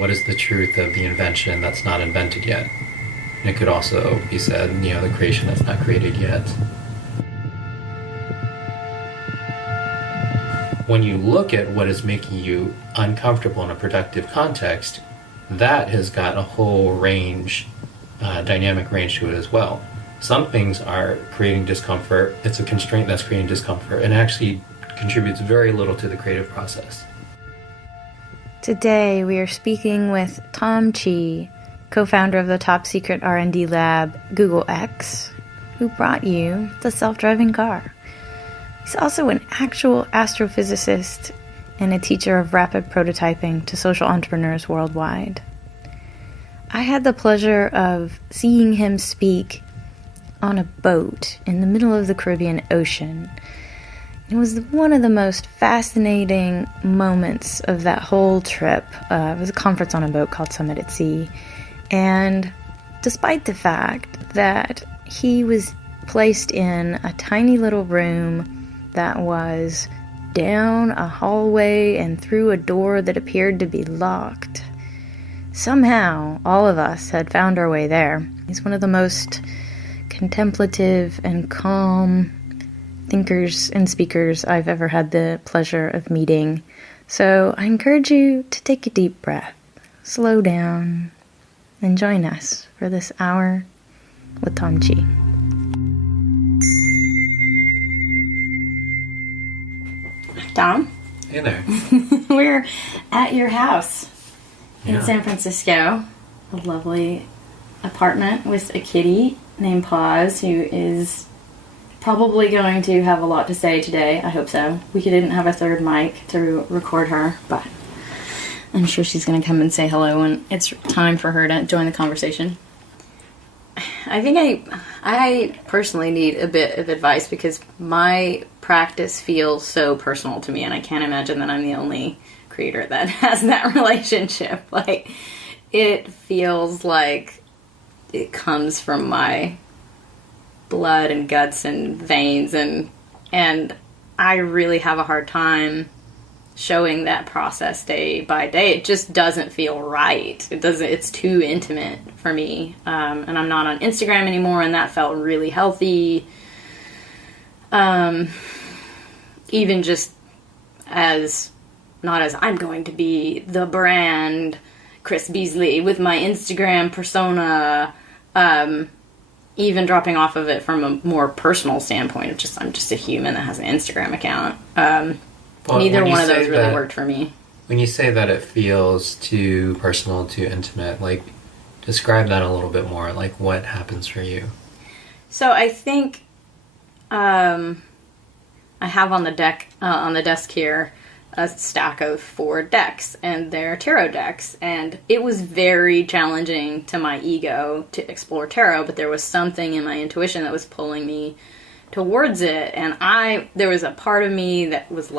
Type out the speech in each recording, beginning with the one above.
What is the truth of the invention that's not invented yet? And it could also be said, the creation that's not created yet. When you look at what is making you uncomfortable in a productive context, that has got a whole range, dynamic range to it as well. Some things are creating discomfort. It's a constraint that's creating discomfort and actually contributes very little to the creative process. Today we are speaking with Tom Chi, co-founder of the top secret R&D lab GoogleX, who brought you the self-driving car. He's also an actual astrophysicist and a teacher of rapid prototyping to social entrepreneurs worldwide. I had the pleasure of seeing him speak on a boat in the middle of the Caribbean Ocean. It was one of the most fascinating moments of that whole trip. It was a conference on a boat called Summit at Sea. And despite the fact that he was placed in a tiny little room that was down a hallway and through a door that appeared to be locked, somehow all of us had found our way there. He's one of the most contemplative and calm thinkers and speakers I've ever had the pleasure of meeting. So I encourage you to take a deep breath, slow down, and join us for this hour with Tom Chi. Tom? Hey there. We're at your house in Yeah. San Francisco. A lovely apartment with a kitty named Paws, who is probably going to have a lot to say today. I hope so. We didn't have a third mic to record her, but I'm sure she's going to come and say hello when it's time for her to join the conversation. I think I personally need a bit of advice because my practice feels so personal to me, and I can't imagine that I'm the only creator that has that relationship. Like, it feels like it comes from my blood and guts and veins, and I really have a hard time showing that process day by day. It just doesn't feel right. It's too intimate for me. And I'm not on Instagram anymore, and that felt really healthy. Even just not as I'm going to be the brand Chris Beasley with my Instagram persona, even dropping off of it from a more personal standpoint of I'm just a human that has an Instagram account. Neither one of those really worked for me. When you say that it feels too personal, too intimate, describe that a little bit more. What happens for you? So I think I have on the desk here a stack of 4 decks, and they're tarot decks, and it was very challenging to my ego to explore tarot, but there was something in my intuition that was pulling me towards it, and there was a part of me that was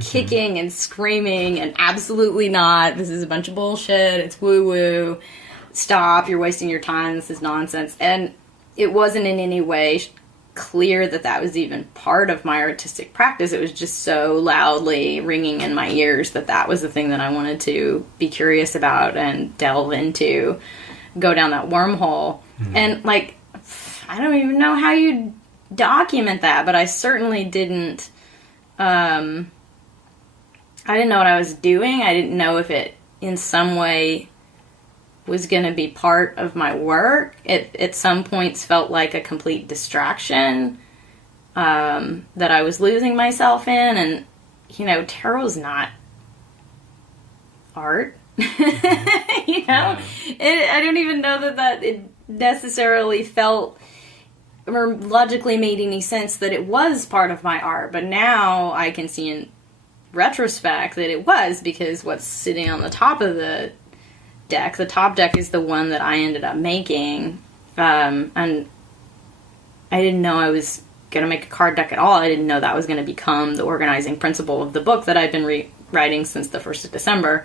kicking and screaming and absolutely not, this is a bunch of bullshit, it's woo-woo, stop, you're wasting your time, this is nonsense. And it wasn't in any way clear that was even part of my artistic practice. It was just so loudly ringing in my ears that was the thing that I wanted to be curious about and delve into, go down that wormhole. And I don't even know how you document that, but I certainly didn't I didn't know what I was doing. I didn't know if it in some way was going to be part of my work. It at some points felt like a complete distraction that I was losing myself in. And, tarot's not art. I don't even know that it necessarily felt or logically made any sense that it was part of my art. But now I can see in retrospect that it was, because what's sitting on the top of the top deck is the one that I ended up making, and I didn't know I was going to make a card deck at all. I didn't know that was going to become the organizing principle of the book that I've been writing since the 1st of December.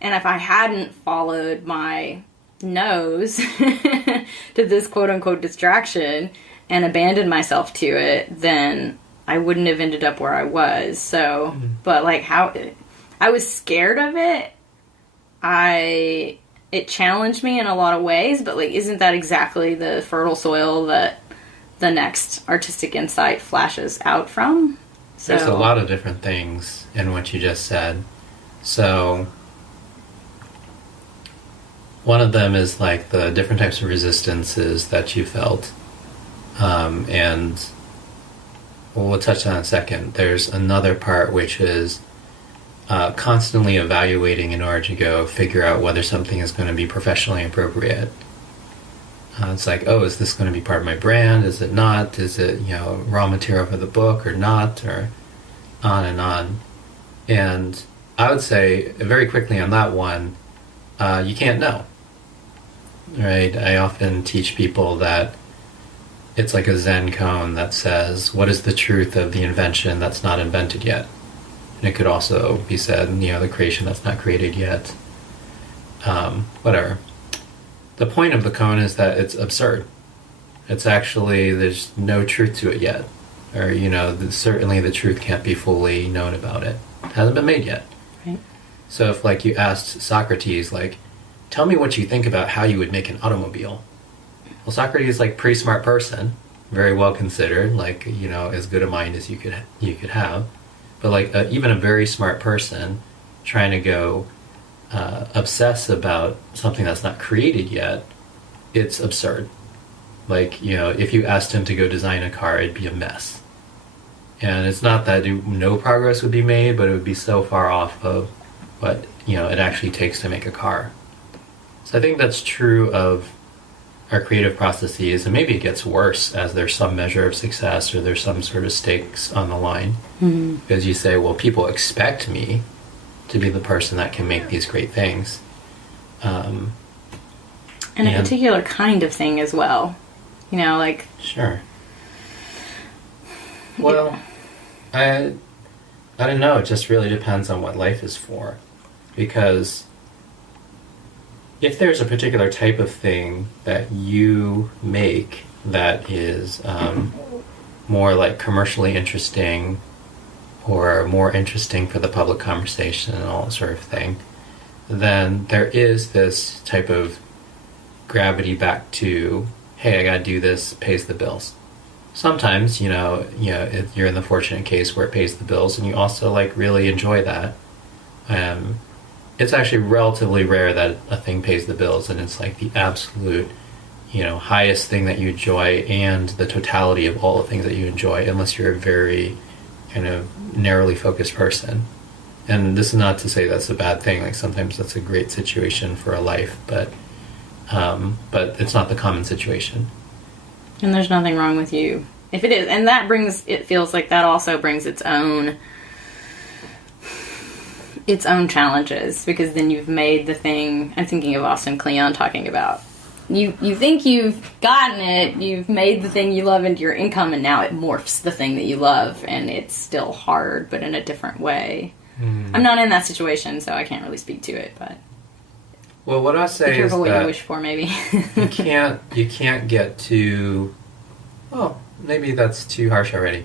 And if I hadn't followed my nose to this quote-unquote distraction and abandoned myself to it, then I wouldn't have ended up where I was. So, but how I was scared of it, it challenged me in a lot of ways, but like, isn't that exactly the fertile soil that the next artistic insight flashes out from? So, there's a lot of different things in what you just said. So one of them is like the different types of resistances that you felt. And we'll touch on in a second. There's another part which is constantly evaluating in order to go figure out whether something is going to be professionally appropriate. It's like, oh, is this going to be part of my brand? Is it not? Is it, raw material for the book or not? Or on and on. And I would say very quickly on that one, you can't know. Right? I often teach people that it's like a Zen koan that says, what is the truth of the invention that's not invented yet? And it could also be said, the creation that's not created yet. Whatever. The point of the koan is that it's absurd. It's actually, there's no truth to it yet. Or, certainly the truth can't be fully known about it. It hasn't been made yet. Right. So if, you asked Socrates, tell me what you think about how you would make an automobile. Well, Socrates is, pretty smart person, very well considered, as good a mind as you could have. But, even a very smart person trying to go obsess about something that's not created yet, it's absurd. If you asked him to go design a car, it'd be a mess. And it's not that no progress would be made, but it would be so far off of what, it actually takes to make a car. So I think that's true of our creative processes, and maybe it gets worse as there's some measure of success or there's some sort of stakes on the line. Mm-hmm. Because you say, well, people expect me to be the person that can make these great things. And a particular kind of thing as well. Sure. Well, I don't know. It just really depends on what life is for. Because if there's a particular type of thing that you make that is more commercially interesting or more interesting for the public conversation and all that sort of thing, then there is this type of gravity back to, hey, I gotta do this, pays the bills. Sometimes, you're in the fortunate case where it pays the bills and you also really enjoy that. It's actually relatively rare that a thing pays the bills and it's the absolute, highest thing that you enjoy and the totality of all the things that you enjoy, unless you're a very kind of narrowly focused person. And this is not to say that's a bad thing. Sometimes that's a great situation for a life, but it's not the common situation. And there's nothing wrong with you if it is. And it feels like that also brings its own challenges, because then you've made the thing. I'm thinking of Austin Kleon talking about you think you've gotten it, you've made the thing you love into your income, and now it morphs the thing that you love, and it's still hard but in a different way. I'm not in that situation, so I can't really speak to it, but well, what I say be careful is what that you wish for, maybe. you can't get too, well, maybe that's too harsh already.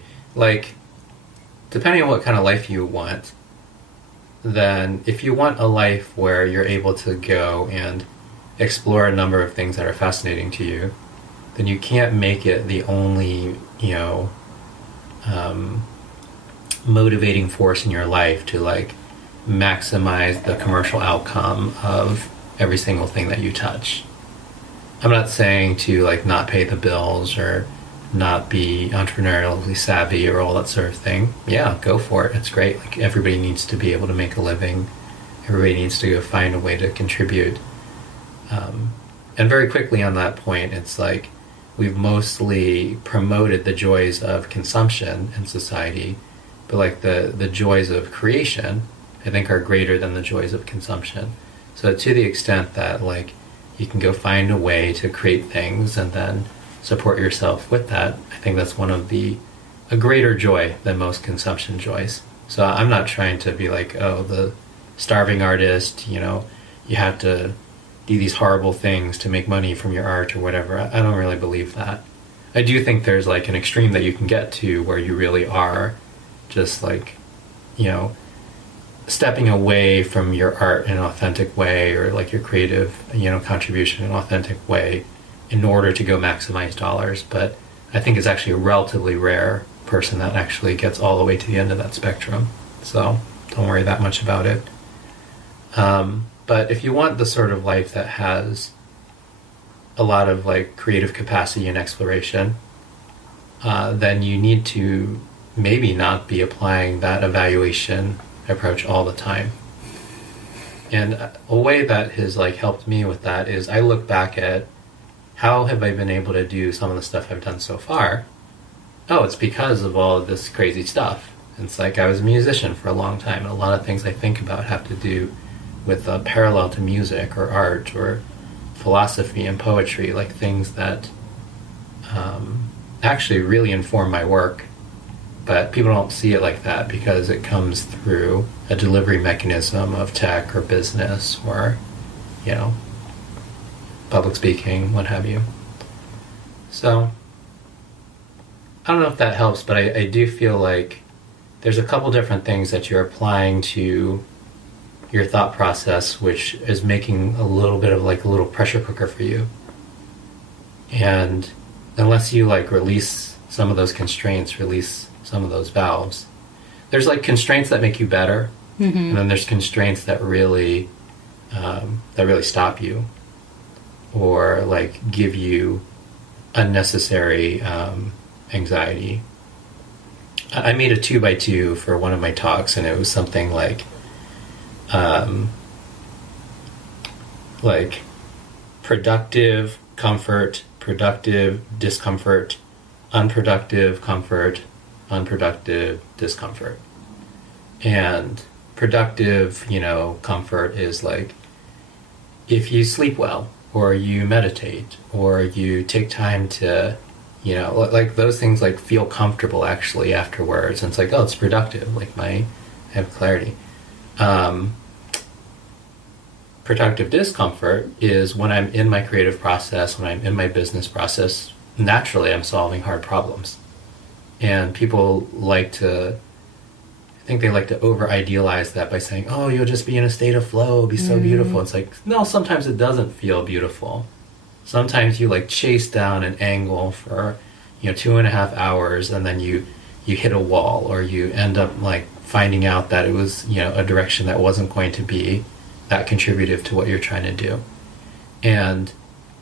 Depending on what kind of life you want, then if you want a life where you're able to go and explore a number of things that are fascinating to you, then you can't make it the only, motivating force in your life to maximize the commercial outcome of every single thing that you touch. I'm not saying to not pay the bills or not be entrepreneurially savvy or all that sort of thing. Yeah, go for it. It's great. Everybody needs to be able to make a living. Everybody needs to go find a way to contribute. And very quickly on that point, it's we've mostly promoted the joys of consumption in society, but the joys of creation, I think, are greater than the joys of consumption. So to the extent that you can go find a way to create things and then support yourself with that, I think that's a greater joy than most consumption joys. So I'm not trying to be the starving artist, you have to do these horrible things to make money from your art or whatever. I don't really believe that. I do think there's an extreme that you can get to where you really are just stepping away from your art in an authentic way, or like your creative, contribution in an authentic way, in order to go maximize dollars. But I think it's actually a relatively rare person that actually gets all the way to the end of that spectrum. So don't worry that much about it. But if you want the sort of life that has a lot of like creative capacity and exploration, then you need to maybe not be applying that evaluation approach all the time. And a way that has like helped me with that is I look back at how have I been able to do some of the stuff I've done so far. Oh, it's because of all of this crazy stuff. It's like I was a musician for a long time, and a lot of things I think about have to do with parallel to music or art or philosophy and poetry, like things that actually really inform my work. But people don't see it like that because it comes through a delivery mechanism of tech or business or, public speaking, what have you. So, I don't know if that helps, but I do feel like there's a couple different things that you're applying to your thought process, which is making a little bit of like a little pressure cooker for you. And unless you like release some of those constraints, release some of those valves, there's like constraints that make you better, and then there's constraints that really stop you or like give you unnecessary anxiety. I made a 2x2 for one of my talks, and it was something like productive comfort, productive discomfort, unproductive comfort, unproductive discomfort. And productive, comfort is like if you sleep well, or you meditate, or you take time to, like those things like feel comfortable actually afterwards. And it's like, oh, it's productive. Like I have clarity. Productive discomfort is when I'm in my creative process, when I'm in my business process, naturally I'm solving hard problems. And people I think they like to over-idealize that by saying, oh, you'll just be in a state of flow, it'll be so beautiful. It's like, no, sometimes it doesn't feel beautiful. Sometimes you like chase down an angle for, 2.5 hours, and then you hit a wall, or you end up like finding out that it was, a direction that wasn't going to be that contributive to what you're trying to do. And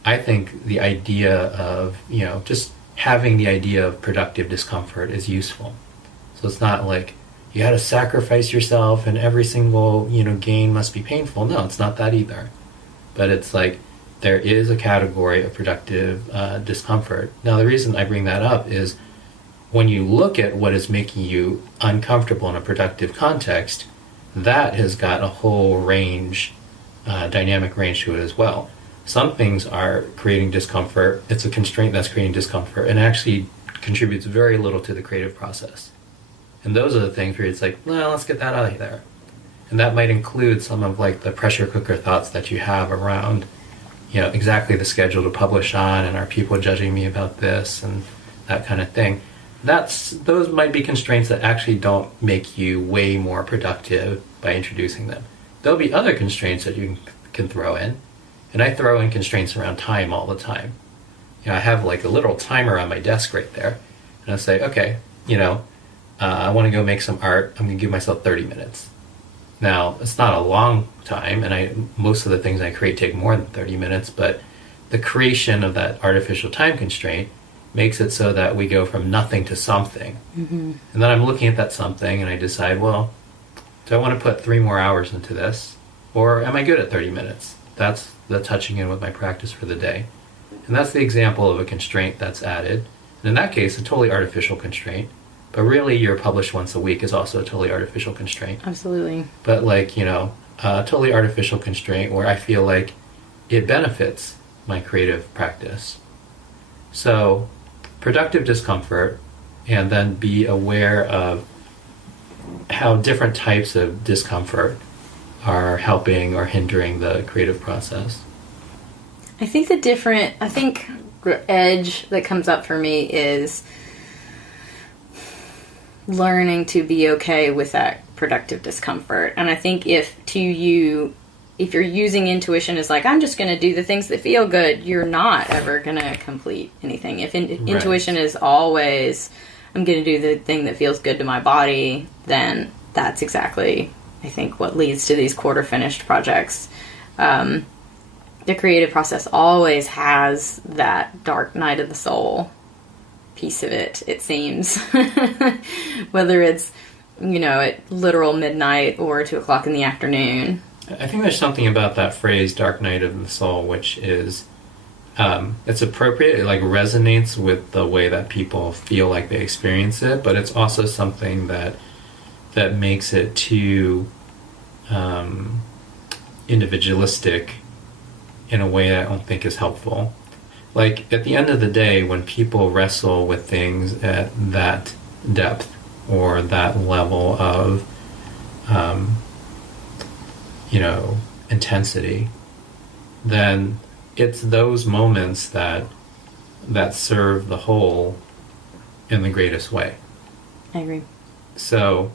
I think the idea of, just having the idea of productive discomfort is useful. So it's not like you got to sacrifice yourself and every single, gain must be painful. No, it's not that either. But it's like there is a category of productive discomfort. Now, the reason I bring that up is when you look at what is making you uncomfortable in a productive context, that has got a whole range, dynamic range to it as well. Some things are creating discomfort. It's a constraint that's creating discomfort and actually contributes very little to the creative process. And those are the things where it's like, well, let's get that out of there. And that might include some of like the pressure cooker thoughts that you have around, exactly the schedule to publish on, and are people judging me about this and that kind of thing. Those might be constraints that actually don't make you way more productive by introducing them. There'll be other constraints that you can throw in. And I throw in constraints around time all the time. I have like a little timer on my desk right there. And I say, okay, I want to go make some art. I'm going to give myself 30 minutes. Now, it's not a long time, and most of the things I create take more than 30 minutes, but the creation of that artificial time constraint makes it so that we go from nothing to something. And then I'm looking at that something, and I decide, well, do I want to put 3 more hours into this? Or am I good at 30 minutes? That's the touching in with my practice for the day. And that's the example of a constraint that's added. And in that case, a totally artificial constraint. But really, you're published once a week is also a totally artificial constraint. Absolutely. But like, a totally artificial constraint where I feel like it benefits my creative practice. So, productive discomfort, and then be aware of how different types of discomfort are helping or hindering the creative process. I think the edge that comes up for me is learning to be okay with that productive discomfort. And I think if you're using intuition as like, I'm just going to do the things that feel good, you're not ever going to complete anything. If intuition is always, I'm going to do the thing that feels good to my body, then that's exactly, I think, what leads to these quarter-finished projects. The creative process always has that dark night of the soul piece of it seems. Whether it's, at literal midnight or 2 o'clock in the afternoon. I think there's something about that phrase, dark night of the soul, which is, it's appropriate. It resonates with the way that people feel like they experience it, but it's also something that makes it too individualistic in a way that I don't think is helpful. At the end of the day, when people wrestle with things at that depth or that level of, intensity, then it's those moments that serve the whole in the greatest way. I agree. So,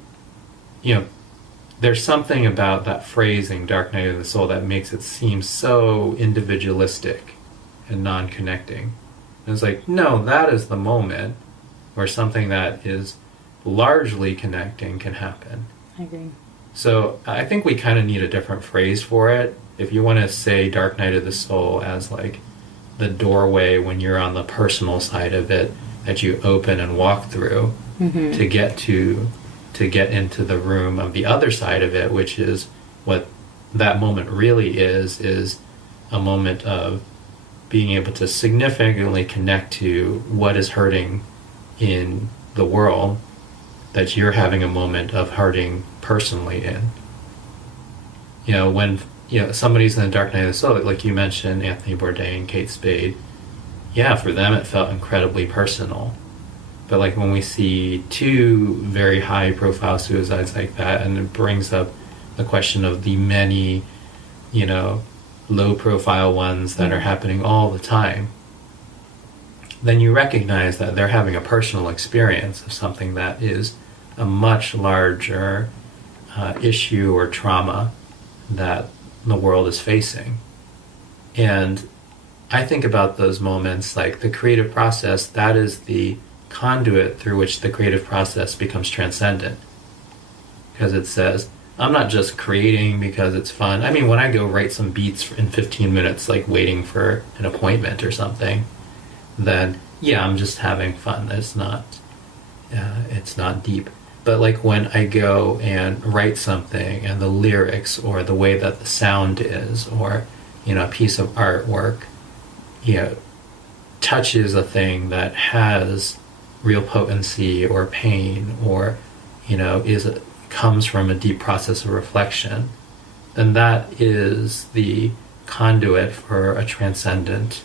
there's something about that phrasing, dark night of the soul, that makes it seem so individualistic and non-connecting. And it's like, no, that is the moment where something that is largely connecting can happen. I agree. So I think we kind of need a different phrase for it. If you want to say dark night of the soul as the doorway when you're on the personal side of it that you open and walk through to get into the room of the other side of it, which is what that moment really is a moment of being able to significantly connect to what is hurting in the world that you're having a moment of hurting personally in. When somebody's in the dark night of the soul, like you mentioned, Anthony Bourdain and Kate Spade, yeah, for them it felt incredibly personal. But when we see two very high-profile suicides like that, and it brings up the question of the many, low-profile ones that are happening all the time, then you recognize that they're having a personal experience of something that is a much larger issue or trauma that the world is facing. And I think about those moments like the creative process, that is the conduit through which the creative process becomes transcendent. Because it says, I'm not just creating because it's fun. I mean, when I go write some beats in 15 minutes, waiting for an appointment or something, then yeah, I'm just having fun. It's not deep. But when I go and write something and the lyrics or the way that the sound is, or a piece of artwork, touches a thing that has real potency or pain, or comes from a deep process of reflection, then that is the conduit for a transcendent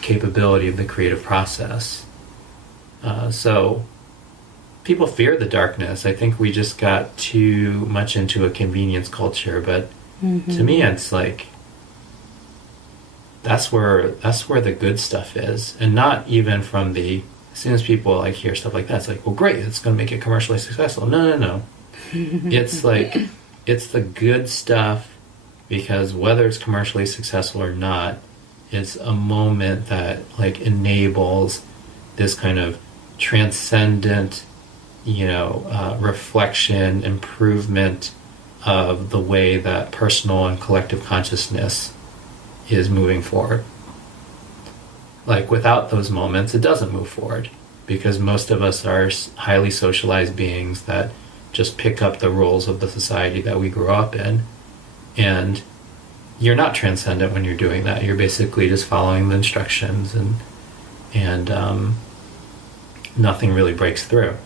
capability of the creative process. So people fear the darkness. I think we just got too much into a convenience culture, but to me it's that's where the good stuff is, and not even from the, as soon as people hear stuff like that, it's well, great, it's going to make it commercially successful. No. It's it's the good stuff, because whether it's commercially successful or not, it's a moment that enables this kind of transcendent, reflection, improvement of the way that personal and collective consciousness is moving forward. Without those moments, it doesn't move forward, because most of us are highly socialized beings that just pick up the rules of the society that we grew up in, and you're not transcendent when you're doing that. You're basically just following the instructions, and nothing really breaks through.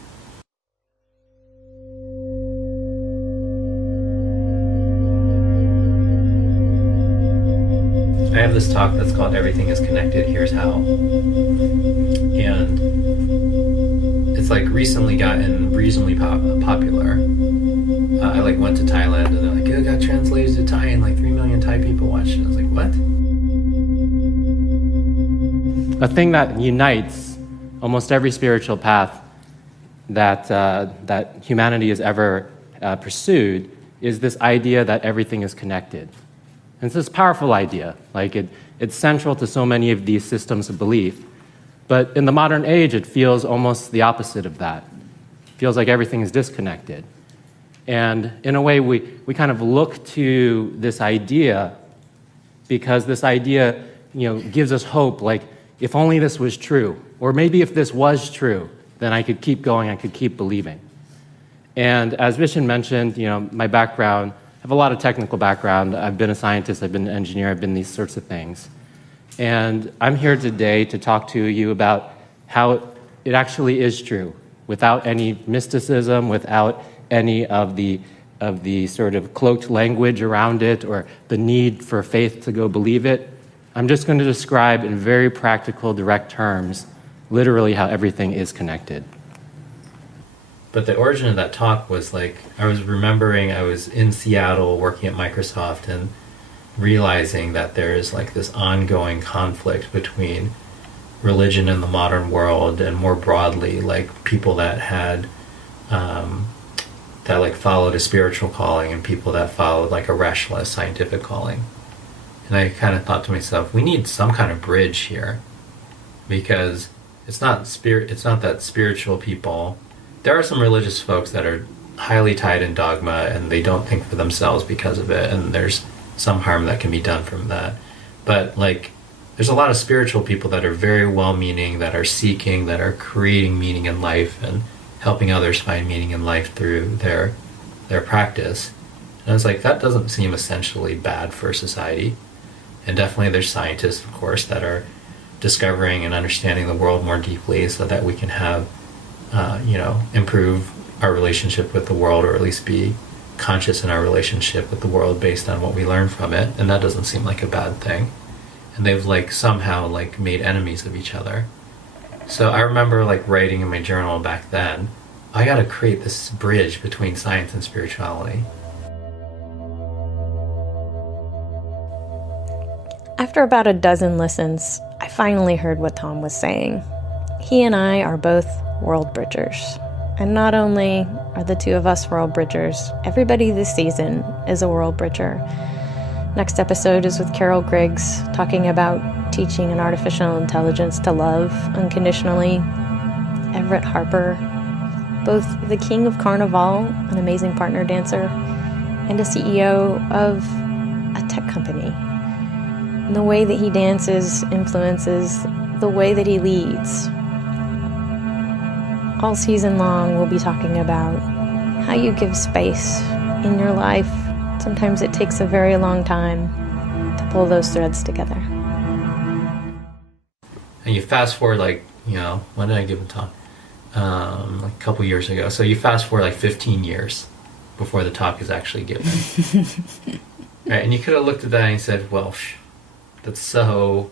I have this talk that's called Everything is Connected, Here's How. And it's recently gotten reasonably popular. I went to Thailand and they're it got translated to Thai and 3 million Thai people watched it. I was what? A thing that unites almost every spiritual path that humanity has ever pursued is this idea that everything is connected. And it's this powerful idea. Like it's central to so many of these systems of belief. But in the modern age, it feels almost the opposite of that. It feels like everything is disconnected. And in a way, we kind of look to this idea because this idea, gives us hope, like, if only this was true, or maybe if this was true, then I could keep going, I could keep believing. And as Vishen mentioned, my background, I have a lot of technical background. I've been a scientist, I've been an engineer, I've been these sorts of things. And I'm here today to talk to you about how it actually is true, without any mysticism, without any of the sort of cloaked language around it or the need for faith to go believe it. I'm just going to describe in very practical, direct terms, literally how everything is connected. But the origin of that talk was like, I was remembering I was in Seattle working at Microsoft and realizing that there is like this ongoing conflict between religion in the modern world and more broadly, like people that had that like followed a spiritual calling and people that followed like a rationalist scientific calling. And I kind of thought to myself, we need some kind of bridge here, because it's not that spiritual people. There are some religious folks that are highly tied in dogma and they don't think for themselves because of it, and there's some harm that can be done from that. But like, there's a lot of spiritual people that are very well-meaning, that are seeking, that are creating meaning in life and helping others find meaning in life through their practice. And I was like, that doesn't seem essentially bad for society. And definitely there's scientists, of course, that are discovering and understanding the world more deeply so that we can have, improve our relationship with the world, or at least be conscious in our relationship with the world based on what we learn from it. And that doesn't seem like a bad thing. And they've like somehow like made enemies of each other. So I remember like writing in my journal back then, I got to create this bridge between science and spirituality. After about a dozen listens, I finally heard what Tom was saying. He and I are both world bridgers. And not only are the two of us world bridgers, everybody this season is a world bridger. Next episode is with Carol Griggs, talking about teaching an artificial intelligence to love unconditionally. Everett Harper, both the king of Carnival, an amazing partner dancer, and a CEO of a tech company. And the way that he dances influences the way that he leads. All season long, we'll be talking about how you give space in your life. Sometimes it takes a very long time to pull those threads together. And you fast forward when did I give a talk? Like a couple years ago. So you fast forward like 15 years before the talk is actually given. Right, and you could have looked at that and said, well, that's so...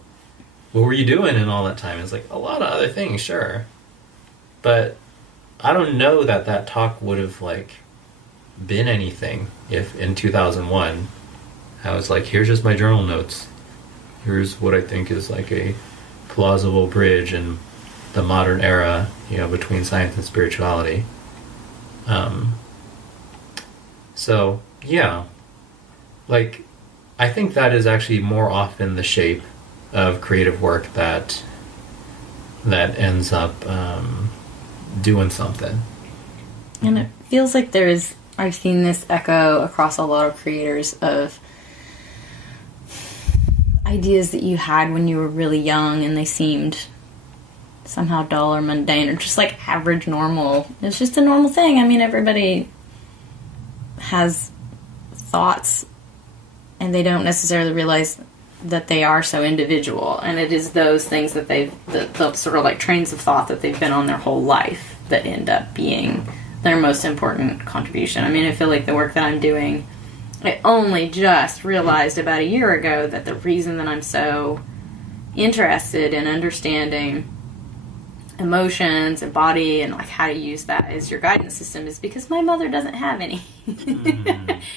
What were you doing in all that time? It's like, a lot of other things, sure. But I don't know that talk would have like been anything if in 2001 I was like, here's just my journal notes. Here's what I think is like a plausible bridge in the modern era, between science and spirituality. So yeah, like I think that is actually more often the shape of creative work that ends up doing something. And it feels like I've seen this echo across a lot of creators of ideas that you had when you were really young and they seemed somehow dull or mundane or just like average normal. It's just a normal thing. I mean, everybody has thoughts and they don't necessarily realize that they are so individual, and it is those things that the sort of like trains of thought that they've been on their whole life that end up being their most important contribution. I mean, I feel like the work that I'm doing, I only just realized about a year ago that the reason that I'm so interested in understanding emotions and body and like how to use that as your guidance system is because my mother doesn't have any.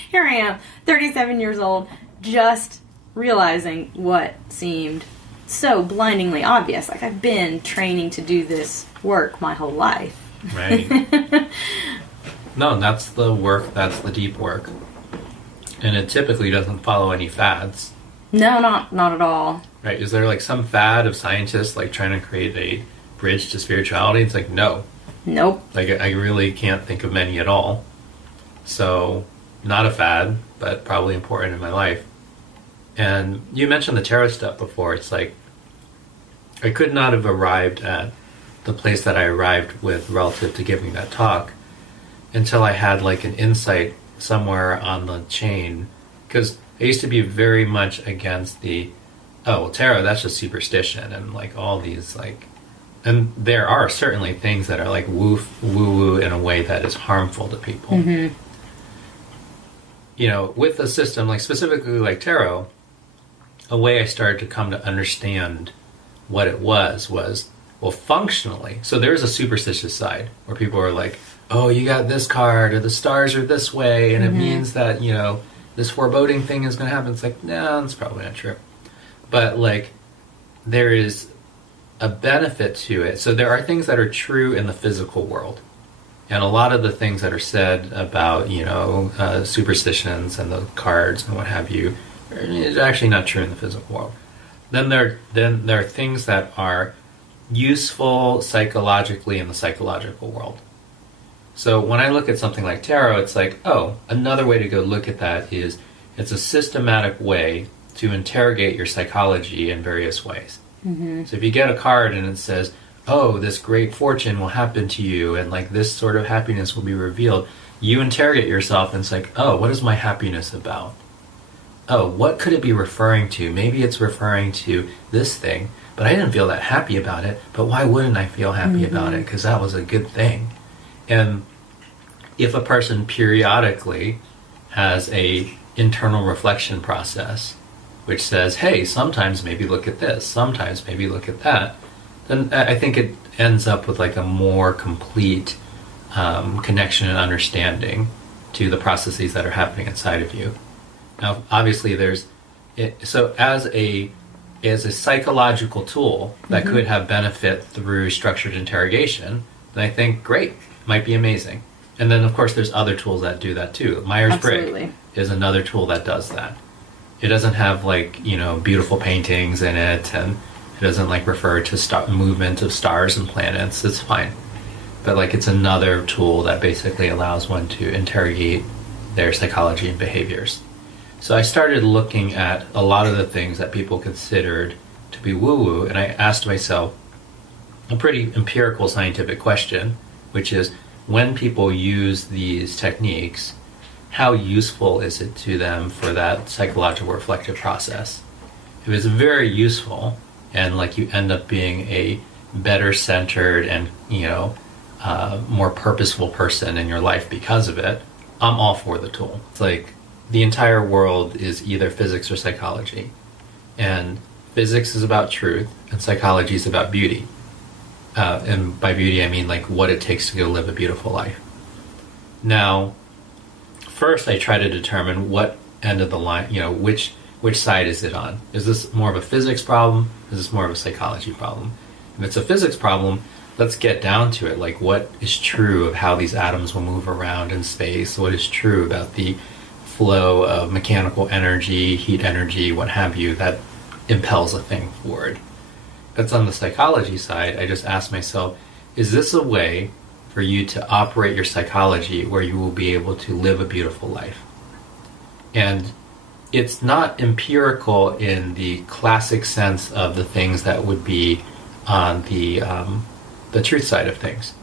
Here I am, 37 years old, just realizing what seemed so blindingly obvious. Like, I've been training to do this work my whole life. Right. No, that's the work, that's the deep work. And it typically doesn't follow any fads. No, not at all. Right? Is there like some fad of scientists like trying to create a bridge to spirituality? It's like, no. Nope. Like, I really can't think of many at all. So, not a fad, but probably important in my life. And you mentioned the tarot stuff before. It's like, I could not have arrived at the place that I arrived with relative to giving that talk until I had like an insight somewhere on the chain. Because I used to be very much against the, oh, well, tarot, that's just superstition, and like all these like, and there are certainly things that are like woo-woo in a way that is harmful to people. Mm-hmm. You know, with a system like specifically like tarot, a way I started to come to understand what it was, well, functionally. So there's a superstitious side where people are like, oh, you got this card, or the stars are this way, and it means that, you know, this foreboding thing is going to happen. It's like, no, that's probably not true. But, like, there is a benefit to it. So there are things that are true in the physical world. And a lot of the things that are said about, you know, superstitions and the cards and what have you, is actually not true in the physical world. Then there are things that are useful psychologically in the psychological world. So when I look at something like tarot, it's like, oh, another way to go look at that is it's a systematic way to interrogate your psychology in various ways. Mm-hmm. So if you get a card and it says, oh, this great fortune will happen to you and like this sort of happiness will be revealed, you interrogate yourself and it's like, oh, what is my happiness about? Oh, what could it be referring to? Maybe it's referring to this thing, but I didn't feel that happy about it. But why wouldn't I feel happy about it? Because that was a good thing. And if a person periodically has a internal reflection process, which says, hey, sometimes maybe look at this, sometimes maybe look at that, then I think it ends up with like a more complete connection and understanding to the processes that are happening inside of you. Now, obviously, so as a psychological tool that could have benefit through structured interrogation, then I think, great, might be amazing. And then, of course, there's other tools that do that too. Myers-Briggs is another tool that does that. It doesn't have like, you know, beautiful paintings in it, and it doesn't like refer to movement of stars and planets. It's fine. But like it's another tool that basically allows one to interrogate their psychology and behaviors. So I started looking at a lot of the things that people considered to be woo-woo, and I asked myself a pretty empirical scientific question, which is, when people use these techniques, how useful is it to them for that psychological reflective process? If it's very useful, and like you end up being a better centered and, you know, more purposeful person in your life because of it, I'm all for the tool. It's like the entire world is either physics or psychology. And physics is about truth, and psychology is about beauty. And by beauty, I mean like what it takes to go live a beautiful life. Now, first I try to determine what end of the line, you know, which side is it on? Is this more of a physics problem? Is this more of a psychology problem? If it's a physics problem, let's get down to it. Like, what is true of how these atoms will move around in space? What is true about the flow of mechanical energy, heat energy, what have you, that impels a thing forward? That's on the psychology side. I just ask myself, is this a way for you to operate your psychology where you will be able to live a beautiful life? And it's not empirical in the classic sense of the things that would be on the truth side of things.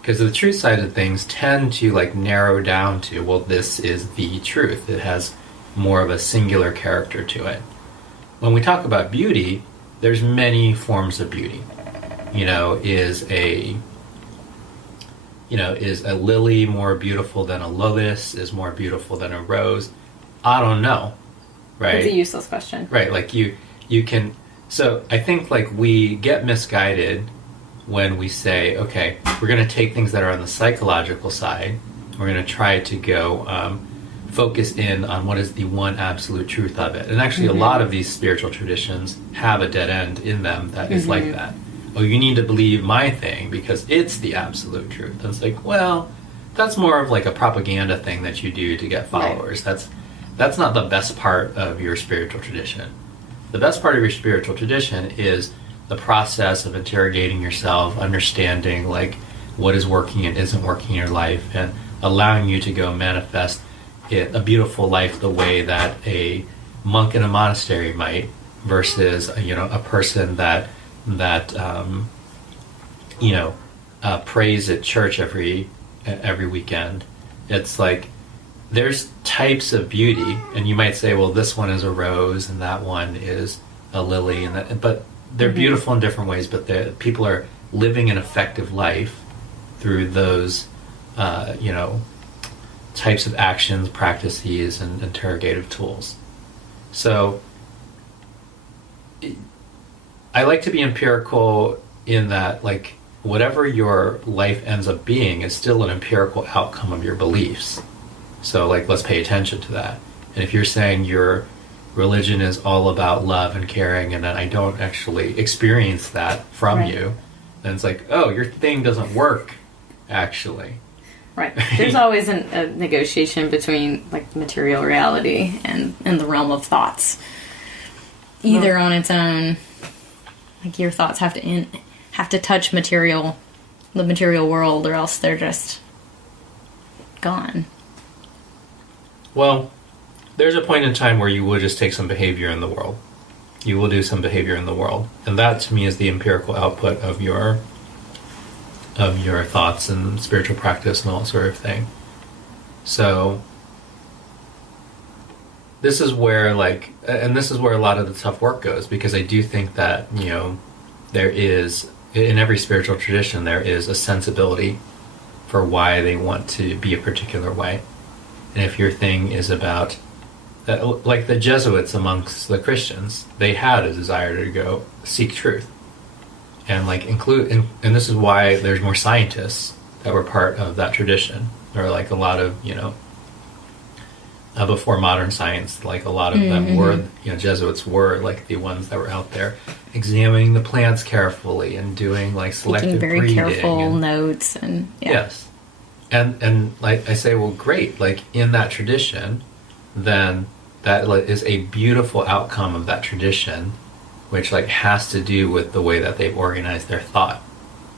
Because the truth side of things tend to like narrow down to, well, this is the truth. It has more of a singular character to it. When we talk about beauty, there's many forms of beauty. You know, is a lily more beautiful than a lotus? Is more beautiful than a rose? I don't know, right? It's a useless question. Right, like you can. So I think like we get misguided when we say, okay, we're going to take things that are on the psychological side, we're going to try to go focus in on what is the one absolute truth of it. And actually a lot of these spiritual traditions have a dead end in them that is like that. Oh, you need to believe my thing because it's the absolute truth. And it's like, well, that's more of like a propaganda thing that you do to get followers. Right. That's not the best part of your spiritual tradition. The best part of your spiritual tradition is the process of interrogating yourself, understanding like what is working and isn't working in your life, and allowing you to go manifest a beautiful life the way that a monk in a monastery might, versus a person that prays at church every weekend. It's like there's types of beauty, and you might say, well, this one is a rose and that one is a lily, but they're beautiful in different ways. But the people are living an effective life through those types of actions, practices, and interrogative tools. So I like to be empirical in that, like, whatever your life ends up being is still an empirical outcome of your beliefs. So, like, let's pay attention to that. And if you're saying your religion is all about love and caring, and I don't actually experience that from you, then it's like, oh, your thing doesn't work, actually. Right. There's always a negotiation between, like, material reality and the realm of thoughts. Either on its own, like, your thoughts have to touch the material world, or else they're just gone. Well, there's a point in time where you will just take some behavior in the world. You will do some behavior in the world. And that, to me, is the empirical output of your thoughts and spiritual practice and all that sort of thing. So this is where, like, and this is where a lot of the tough work goes, because I do think that, there is, in every spiritual tradition, there is a sensibility for why they want to be a particular way. And if your thing is about, like the Jesuits amongst the Christians, they had a desire to go seek truth. And like and this is why there's more scientists that were part of that tradition. There are like a lot of, before modern science, like a lot of them were, Jesuits were like the ones that were out there examining the plants carefully and doing like selective breeding. Taking very careful and, notes and yes. And like I say, well, great, like in that tradition, then that is a beautiful outcome of that tradition, which like has to do with the way that they've organized their thought.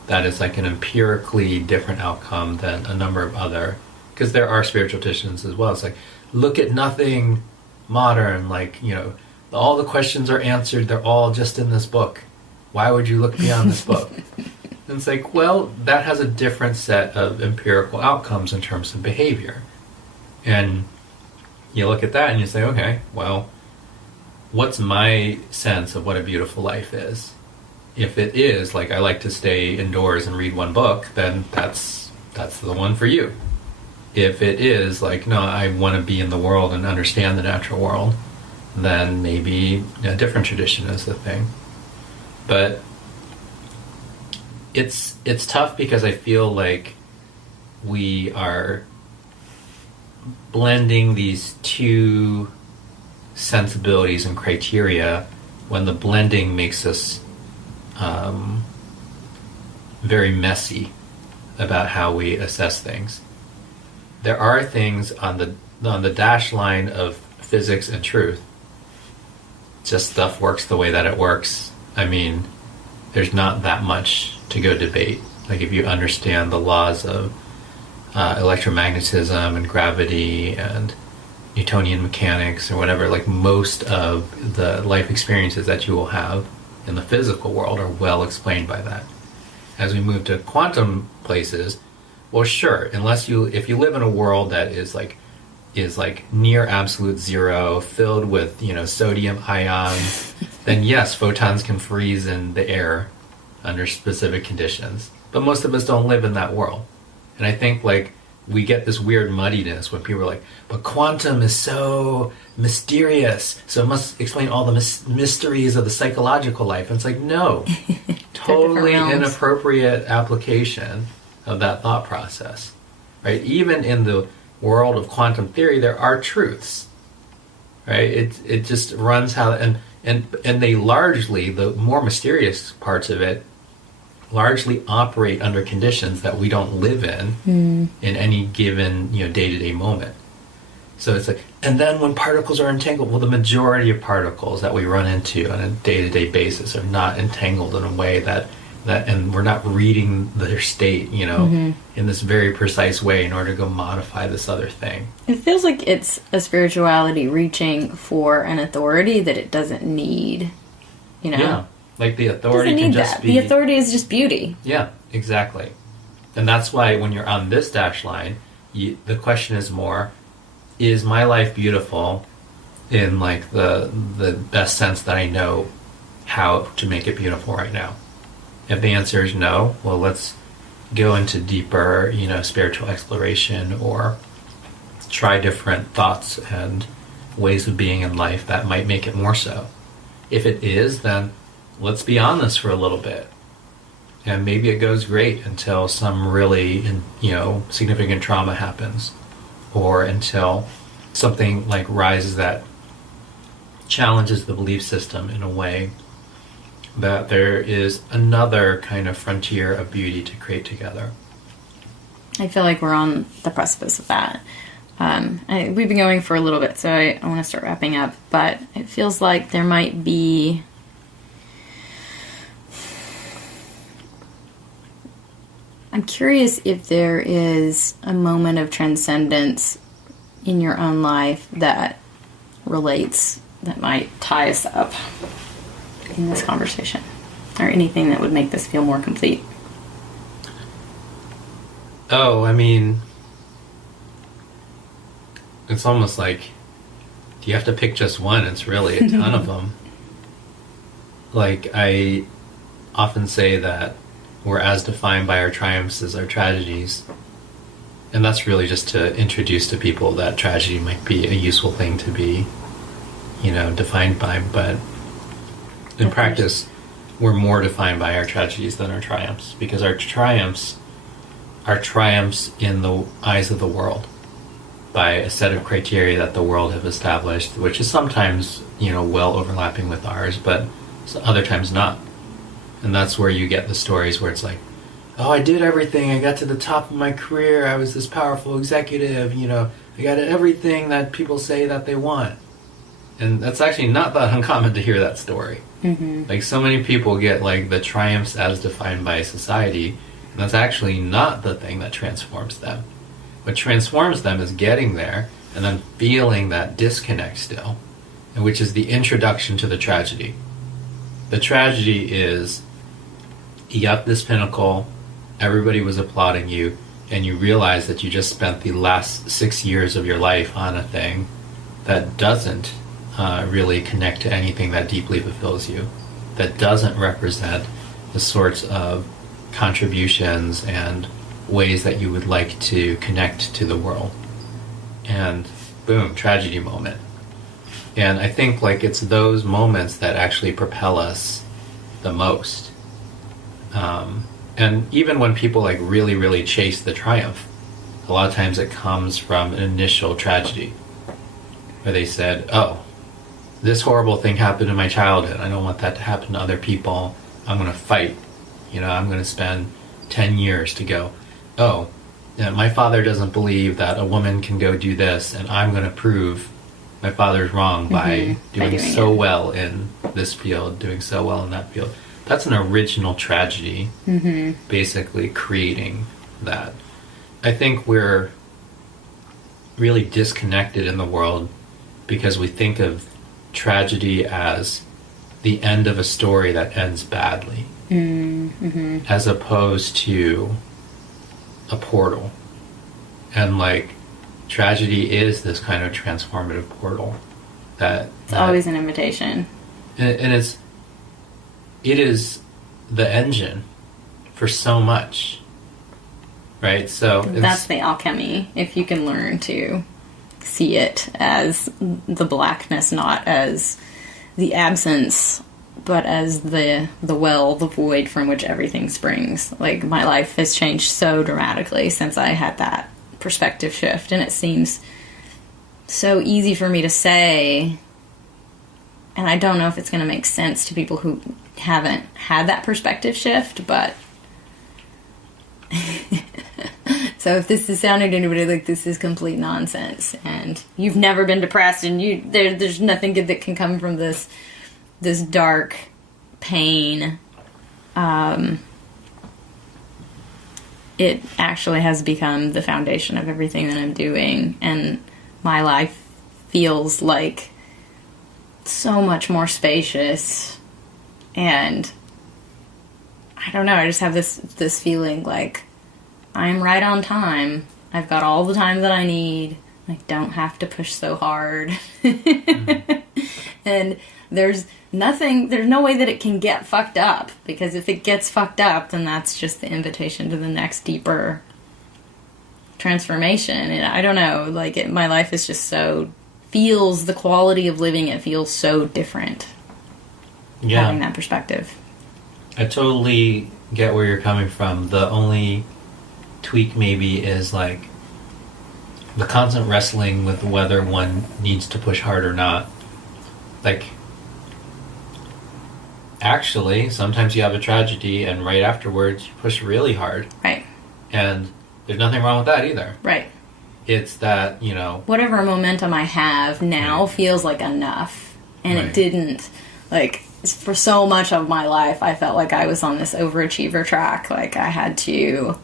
That is like an empirically different outcome than a number of other, because there are spiritual traditions as well. It's like, look at nothing modern, like, all the questions are answered, they're all just in this book. Why would you look beyond this book? And it's like, well, that has a different set of empirical outcomes in terms of behavior. And you look at that and you say, okay, well, what's my sense of what a beautiful life is? If it is, like, I like to stay indoors and read one book, then that's the one for you. If it is, like, no, I want to be in the world and understand the natural world, then maybe a different tradition is the thing. But it's tough because I feel like we are blending these two sensibilities and criteria when the blending makes us very messy about how we assess things. There are things on the dash line of physics and truth. Just stuff works the way that it works. I mean, there's not that much to go debate. Like, if you understand the laws of electromagnetism and gravity and Newtonian mechanics or whatever, like, most of the life experiences that you will have in the physical world are well explained by that. As we move to quantum places, well, sure, if you live in a world that is like near absolute zero, filled with, sodium ions, then yes, photons can freeze in the air under specific conditions. But most of us don't live in that world. And I think, like, we get this weird muddiness when people are like, but quantum is so mysterious, so it must explain all the mysteries of the psychological life. And it's like, no, totally inappropriate application of that thought process, right? Even in the world of quantum theory, there are truths, right? It just runs how, and they largely, the more mysterious parts of it largely operate under conditions that we don't live in any given, day-to-day moment. So it's like, and then when particles are entangled, well, the majority of particles that we run into on a day-to-day basis are not entangled in a way that and we're not reading their state, in this very precise way in order to go modify this other thing. It feels like it's a spirituality reaching for an authority that it doesn't need, Yeah, like the authority can just be... The authority is just beauty. Yeah, exactly. And that's why when you're on this dash line, the question is more, is my life beautiful in like the best sense that I know how to make it beautiful right now? If the answer is no, well, let's go into deeper, spiritual exploration or try different thoughts and ways of being in life that might make it more so. If it is, then let's be on this for a little bit. And maybe it goes great until some really, significant trauma happens, or until something like rises that challenges the belief system in a way that there is another kind of frontier of beauty to create together. I feel like we're on the precipice of that. We've been going for a little bit, so I want to start wrapping up, but it feels like there might be... I'm curious if there is a moment of transcendence in your own life that relates, that might tie us up in this conversation, or anything that would make this feel more complete. Oh, I mean, it's almost like, do you have to pick just one? It's really a ton of them. Like, I often say that we're as defined by our triumphs as our tragedies. And that's really just to introduce to people that tragedy might be a useful thing to be, defined by. But in practice, we're more defined by our tragedies than our triumphs, because our triumphs are triumphs in the eyes of the world by a set of criteria that the world have established, which is sometimes, well overlapping with ours, but other times not. And that's where you get the stories where it's like, oh, I did everything, I got to the top of my career, I was this powerful executive, I got everything that people say that they want. And that's actually not that uncommon to hear that story. Mm-hmm. Like, so many people get like the triumphs as defined by society, and that's actually not the thing that transforms them. What transforms them is getting there and then feeling that disconnect still, and which is the introduction to the tragedy. The tragedy is, you got this pinnacle, everybody was applauding you, and you realize that you just spent the last 6 years of your life on a thing that doesn't really connect to anything that deeply fulfills you, that doesn't represent the sorts of contributions and ways that you would like to connect to the world. And boom, tragedy moment. And I think like it's those moments that actually propel us the most. And even when people like really, really chase the triumph, a lot of times it comes from an initial tragedy where they said, oh, this horrible thing happened in my childhood. I don't want that to happen to other people. I'm going to fight. I'm going to spend 10 years to go, oh, my father doesn't believe that a woman can go do this, and I'm going to prove my father's wrong by doing so well in this field, doing so well in that field. That's an original tragedy, basically creating that. I think we're really disconnected in the world because we think of tragedy as the end of a story that ends badly, as opposed to a portal. And like, tragedy is this kind of transformative portal that it's always an invitation, and it is the engine for so much, right? So that's the alchemy. If you can learn to see it as the blackness, not as the absence, but as the well, the void from which everything springs. Like, my life has changed so dramatically since I had that perspective shift, and it seems so easy for me to say, and I don't know if it's going to make sense to people who haven't had that perspective shift, but So if this is sounding to anybody like this is complete nonsense, and you've never been depressed, and there's nothing good that can come from this dark pain, it actually has become the foundation of everything that I'm doing, and my life feels like so much more spacious, and I don't know, I just have this feeling like I'm right on time. I've got all the time that I need. I don't have to push so hard. And there's no way that it can get fucked up, because if it gets fucked up, then that's just the invitation to the next deeper transformation. And I don't know, like my life is just the quality of living it feels so different. Yeah. Having that perspective. I totally get where you're coming from. The only tweak maybe is like the constant wrestling with whether one needs to push hard or not. Like, actually, sometimes you have a tragedy and right afterwards you push really hard. Right. And there's nothing wrong with that either. Right. It's that, you know... whatever momentum I have now feels like enough. And it didn't, like, for so much of my life, I felt like I was on this overachiever track. Like, I had to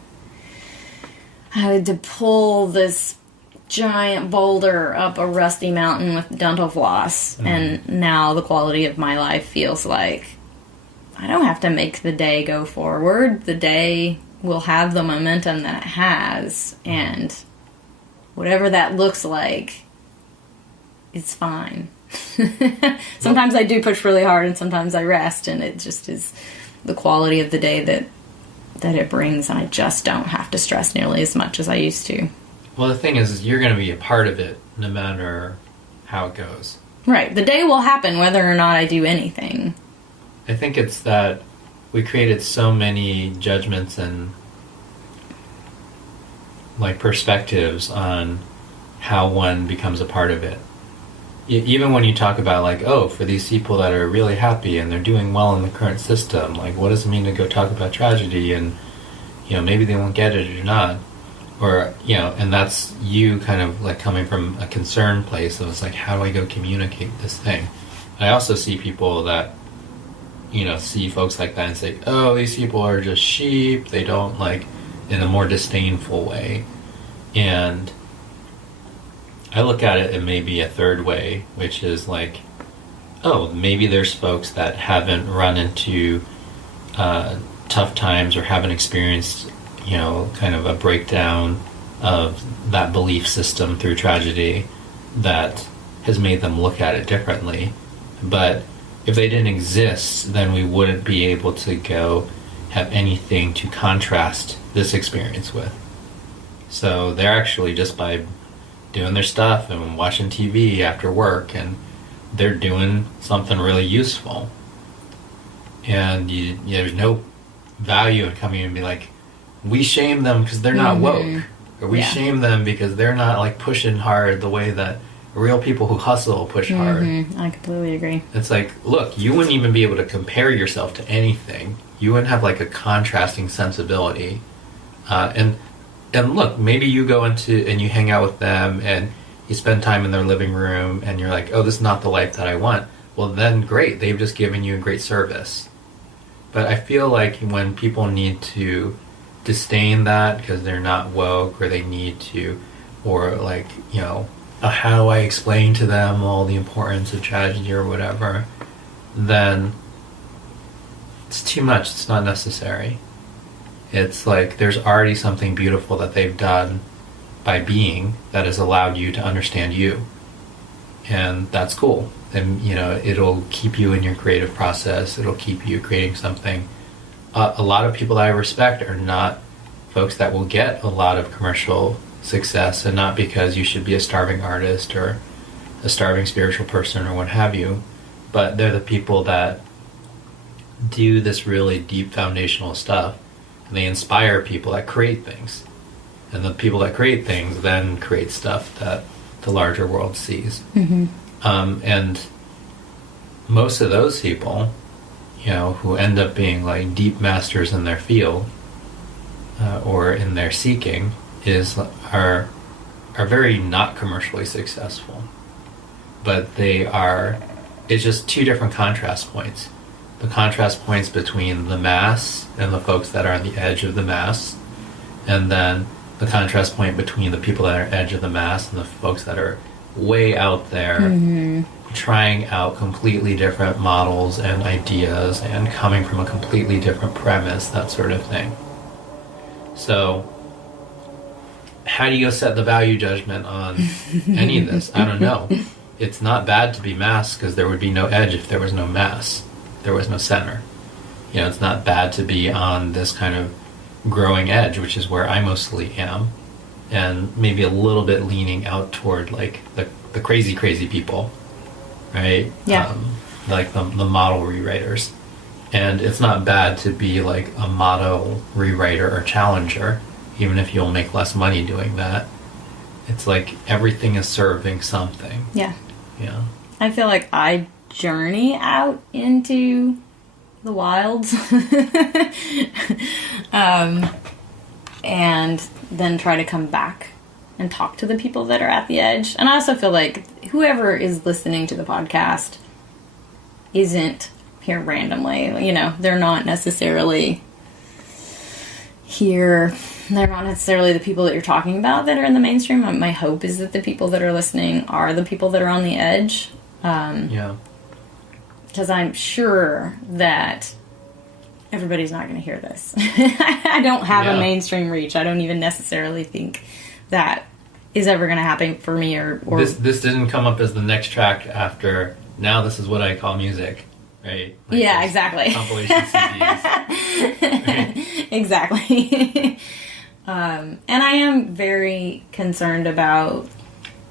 pull this giant boulder up a rusty mountain with dental floss. And now the quality of my life feels like I don't have to make the day go forward. The day will have the momentum that it has, and whatever that looks like, it's fine. Sometimes I do push really hard, and sometimes I rest, and it just is the quality of the day that it brings, and I just don't have to stress nearly as much as I used to. Well, the thing is you're going to be a part of it no matter how it goes. Right. The day will happen whether or not I do anything. I think it's that we created so many judgments and like perspectives on how one becomes a part of it. Even when you talk about like, oh, for these people that are really happy and they're doing well in the current system, like what does it mean to go talk about tragedy, and you know, maybe they won't get it or not, or you know, and that's you kind of like coming from a concern place of it's like, how do I go communicate this thing? I also see people that, you know, see folks like that and say, oh, these people are just sheep, they don't, like, in a more disdainful way. And I look at it in maybe a third way, which is like, oh, maybe there's folks that haven't run into tough times or haven't experienced, you know, kind of a breakdown of that belief system through tragedy that has made them look at it differently. But if they didn't exist, then we wouldn't be able to go have anything to contrast this experience with. So they're actually, just by doing their stuff and watching TV after work, and they're doing something really useful. And there's no value in coming and be like, we shame them because they're not woke. Or we shame them because they're not like pushing hard the way that real people who hustle push hard. I completely agree. It's like, look, you wouldn't even be able to compare yourself to anything. You wouldn't have like a contrasting sensibility. And look, maybe you go into and you hang out with them and you spend time in their living room and you're like, oh, this is not the life that I want. Well, then great, they've just given you a great service. But I feel like when people need to disdain that because they're not woke, or they need to, or like, you know, how do I explain to them all the importance of tragedy or whatever, then it's too much. It's not necessary. It's like there's already something beautiful that they've done by being that has allowed you to understand you. And that's cool. And, you know, it'll keep you in your creative process. It'll keep you creating something. A lot of people that I respect are not folks that will get a lot of commercial success, and not because you should be a starving artist or a starving spiritual person or what have you, but they're the people that do this really deep foundational stuff, and they inspire people that create things, and the people that create things then create stuff that the larger world sees. And most of those people, you know, who end up being like deep masters in their field, or in their seeking are very not commercially successful, but it's just two different contrast points. The contrast points between the mass and the folks that are on the edge of the mass, and then the contrast point between the people that are edge of the mass and the folks that are way out there, trying out completely different models and ideas and coming from a completely different premise, that sort of thing. So how do you set the value judgment on any of this? I don't know. It's not bad to be mass, because there would be no edge if there was no mass. There was no center. You know, it's not bad to be on this kind of growing edge, which is where I mostly am, and maybe a little bit leaning out toward like the crazy people, right? Yeah. Like the model rewriters. And it's not bad to be like a model rewriter or challenger, even if you'll make less money doing that. It's like everything is serving something. Yeah. Yeah. I feel like I journey out into the wilds and then try to come back and talk to the people that are at the edge. And I also feel like whoever is listening to the podcast isn't here randomly. You know, they're not necessarily here. They're not necessarily the people that you're talking about that are in the mainstream. My hope is that the people that are listening are the people that are on the edge. Yeah. Because I'm sure that everybody's not going to hear this. I don't have a mainstream reach. I don't even necessarily think that is ever going to happen for me. Or This didn't come up as the next track after Now This Is What I Call Music, right? Like yeah, exactly. Compilation CDs. Right? Exactly. And I am very concerned about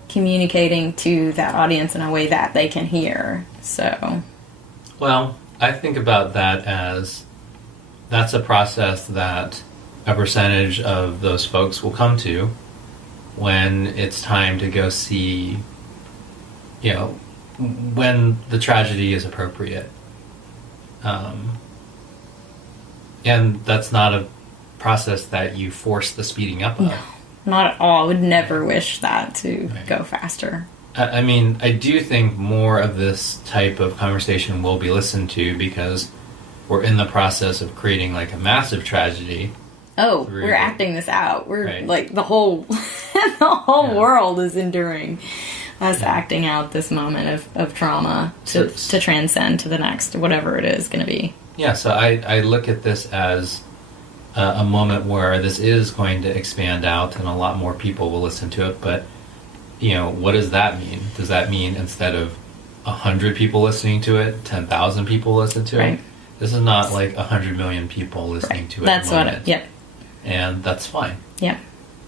communicating to that audience in a way that they can hear. So... Well, I think about that as that's a process that a percentage of those folks will come to when it's time to go see, you know, when the tragedy is appropriate. And that's not a process that you force the speeding up of. No, not at all. I would never wish that to go faster. I mean, I do think more of this type of conversation will be listened to because we're in the process of creating like a massive tragedy. Oh, we're acting this out. We're right. like the whole world is enduring us acting out this moment of trauma to transcend to the next, whatever it is going to be. Yeah, so I look at this as a moment where this is going to expand out and a lot more people will listen to it, but you know, what does that mean? Does that mean instead of 100 people listening to it, 10,000 people listen to it? This is not like 100 million people listening to it. That's what it, yep. And that's fine. Yep.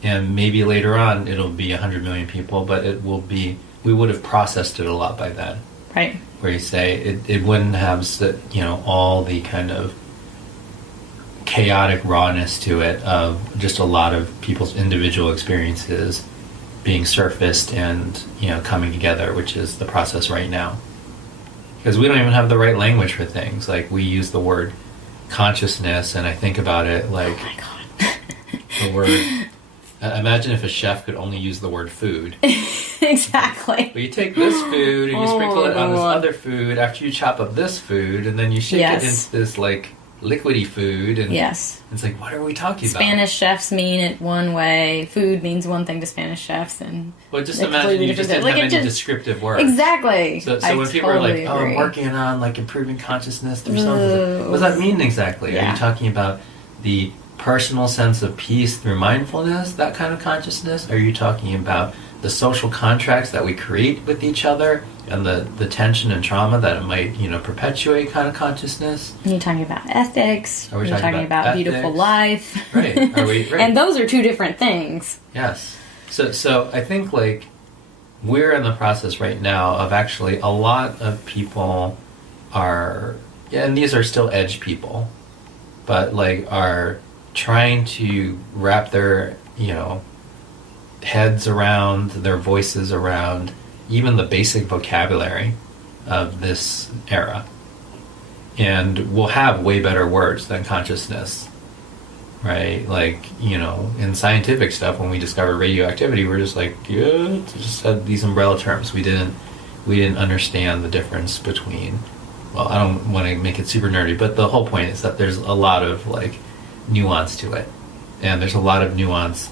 And maybe later on it'll be 100 million people, but it will be, we would have processed it a lot by then. Right. Where you say it wouldn't have, you know, all the kind of chaotic rawness to it of just a lot of people's individual experiences being surfaced and, you know, coming together, which is the process right now. Because we don't even have the right language for things. Like, we use the word consciousness, and I think about it like... Oh my God. The word... imagine if a chef could only use the word food. Exactly. But you take this food, and you sprinkle it on this other food after you chop up this food, and then you shake it into this, like, liquidy food, and it's like, what are we talking about? Spanish chefs mean it one way. Food means one thing to Spanish chefs, and well, just imagine you just didn't have any descriptive words. Exactly. So when people are like, "Oh, I'm working on like improving consciousness through something," what does that mean exactly? Are you talking about the personal sense of peace through mindfulness, that kind of consciousness? Are you talking about the social contracts that we create with each other and the tension and trauma that it might, you know, perpetuate kind of consciousness? Are you talking about ethics? Are we talking about beautiful life? Right. Are we? Right. And those are two different things. Yes. So I think like we're in the process right now of actually a lot of people are, and these are still edge people, but like are trying to wrap their, you know, heads around, their voices around even the basic vocabulary of this era. And we'll have way better words than consciousness right? Like, in scientific stuff, when we discovered radioactivity, we're just like, yeah, just had these umbrella terms. We didn't understand the difference between, well, I don't want to make it super nerdy, but the whole point is that there's a lot of like nuance to it. And there's a lot of nuance,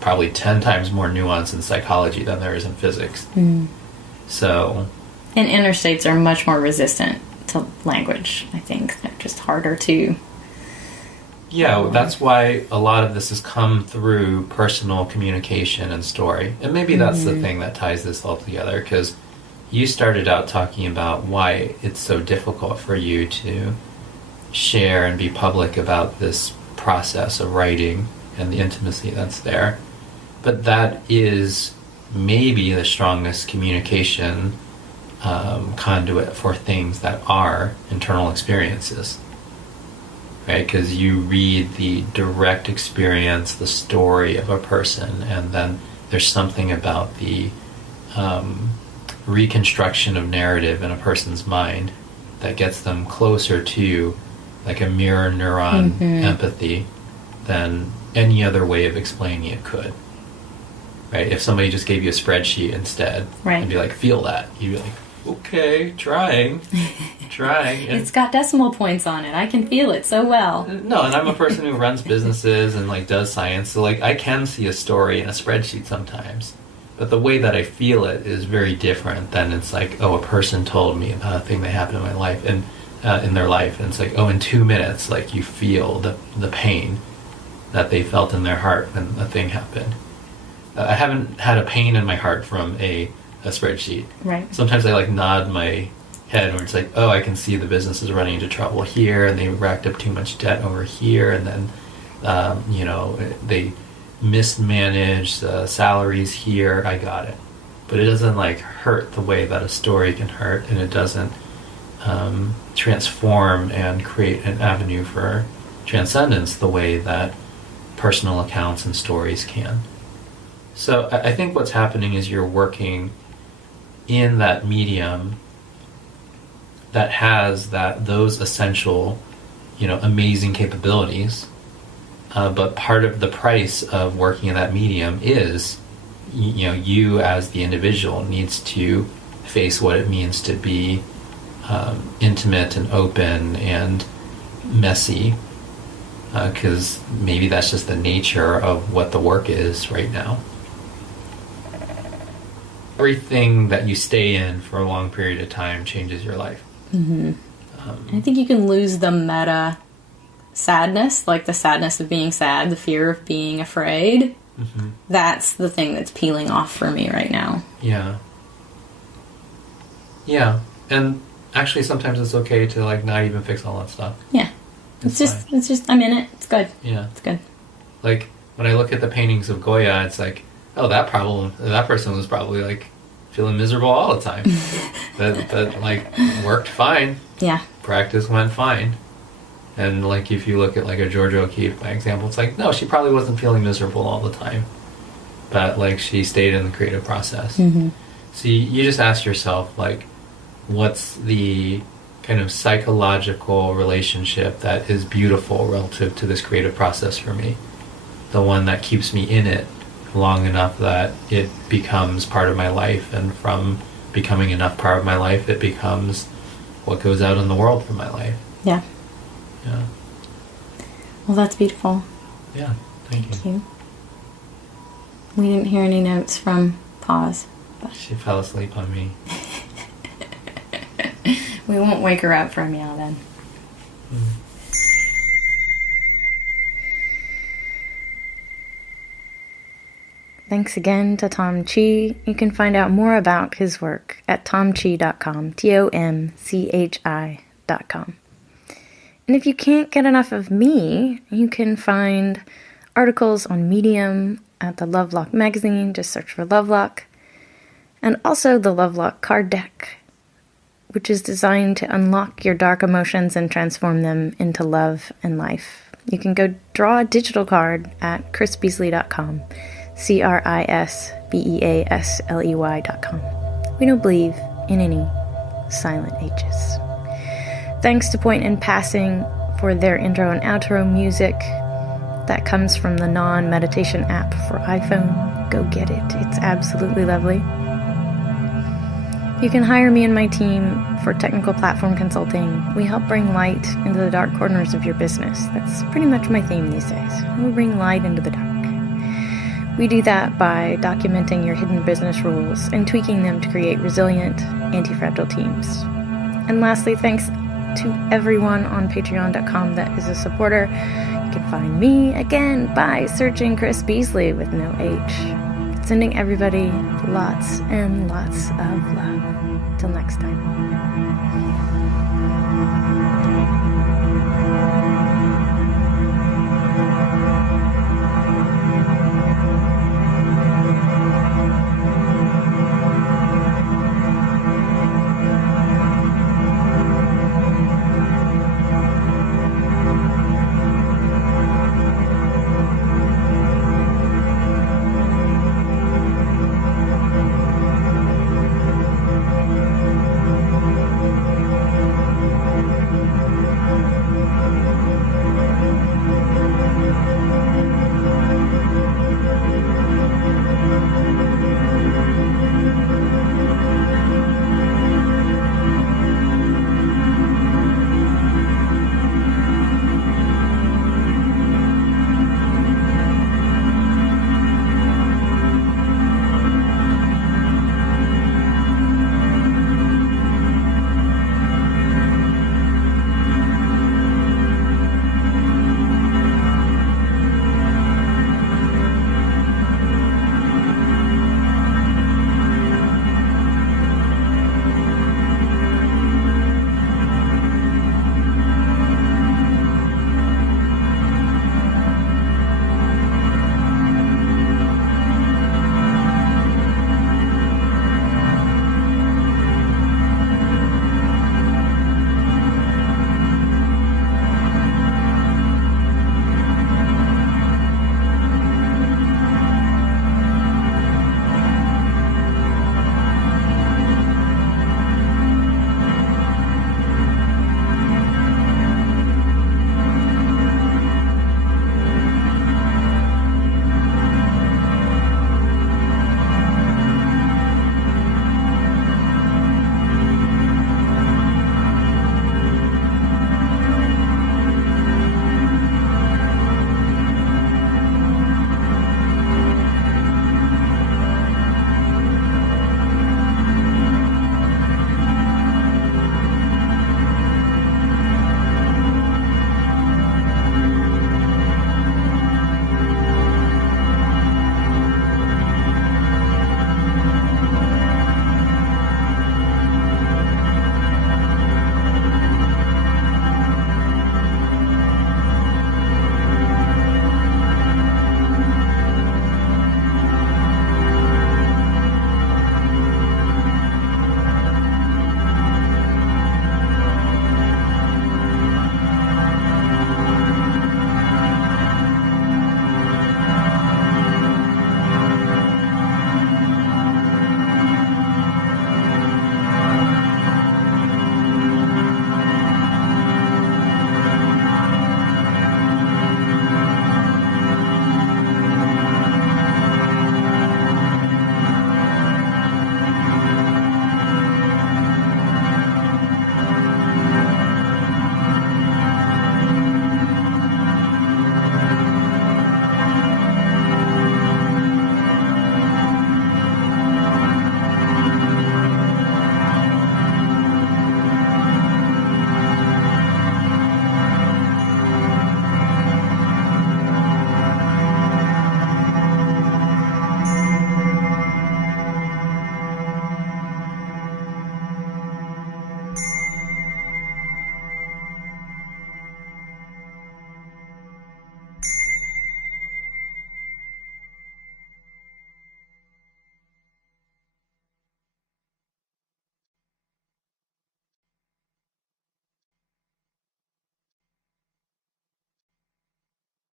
probably 10 times more nuance in psychology than there is in physics. So... And interstates are much more resistant to language, I think. They're just harder to... Yeah, that's why a lot of this has come through personal communication and story. And maybe that's the thing that ties this all together, because you started out talking about why it's so difficult for you to share and be public about this process of writing and the intimacy that's there. But that is maybe the strongest communication conduit for things that are internal experiences, right? Because you read the direct experience, the story of a person, and then there's something about the reconstruction of narrative in a person's mind that gets them closer to like a mirror neuron empathy than any other way of explaining it could. Right? If somebody just gave you a spreadsheet instead, and be like, feel that, you'd be like, okay, trying. And it's got decimal points on it. I can feel it so well. No, and I'm a person who runs businesses and like does science, so like I can see a story in a spreadsheet sometimes. But the way that I feel it is very different than it's like, oh, a person told me about a thing that happened in my life and in their life, and it's like, oh, in 2 minutes, like you feel the pain that they felt in their heart when a thing happened. I haven't had a pain in my heart from a spreadsheet. Right. Sometimes I like nod my head where it's like, oh, I can see the business is running into trouble here, and they racked up too much debt over here, and then they mismanaged the salaries here. I got it. But it doesn't like hurt the way that a story can hurt, and it doesn't transform and create an avenue for transcendence the way that personal accounts and stories can. So I think what's happening is you're working in that medium that has those essential, amazing capabilities. But part of the price of working in that medium is, you as the individual needs to face what it means to be intimate and open and messy, because maybe that's just the nature of what the work is right now. Everything that you stay in for a long period of time changes your life. I think you can lose the meta sadness, like the sadness of being sad, the fear of being afraid. That's the thing that's peeling off for me right now. Yeah, and actually sometimes it's okay to like not even fix all that stuff. Yeah, it's just I'm in it. It's good. Yeah, it's good. Like when I look at the paintings of Goya, it's like, oh, that person was probably like feeling miserable all the time. that like worked fine. Yeah, practice went fine. And like if you look at like a Georgia O'Keeffe, by example, it's like, no, she probably wasn't feeling miserable all the time, but like she stayed in the creative process. So you just ask yourself, like, what's the kind of psychological relationship that is beautiful relative to this creative process for me? The one that keeps me in it long enough that it becomes part of my life, and from becoming enough part of my life, it becomes what goes out in the world for my life. Yeah. Well, that's beautiful. Yeah, thank you. We didn't hear any notes from Pause. But she fell asleep on me. We won't wake her up from you then. Thanks again to Tom Chi. You can find out more about his work at tomchi.com, TOMCHI.com. And if you can't get enough of me, you can find articles on Medium at the Lovelock magazine. Just search for Lovelock. And also the Lovelock card deck, which is designed to unlock your dark emotions and transform them into love and life. You can go draw a digital card at chrisbeasley.com, CRISBEASLEY.com. We don't believe in any silent H's. Thanks to Point and Passing for their intro and outro music. that comes from the non-meditation app for iPhone. Go get it. It's absolutely lovely. You can hire me and my team for technical platform consulting. We help bring light into the dark corners of your business. That's pretty much my theme these days. We bring light into the dark. We do that by documenting your hidden business rules and tweaking them to create resilient, anti-fragile teams. And lastly, thanks to everyone on patreon.com that is a supporter. You can find me again by searching Chris Beasley with no H. Sending everybody lots and lots of love. Till next time.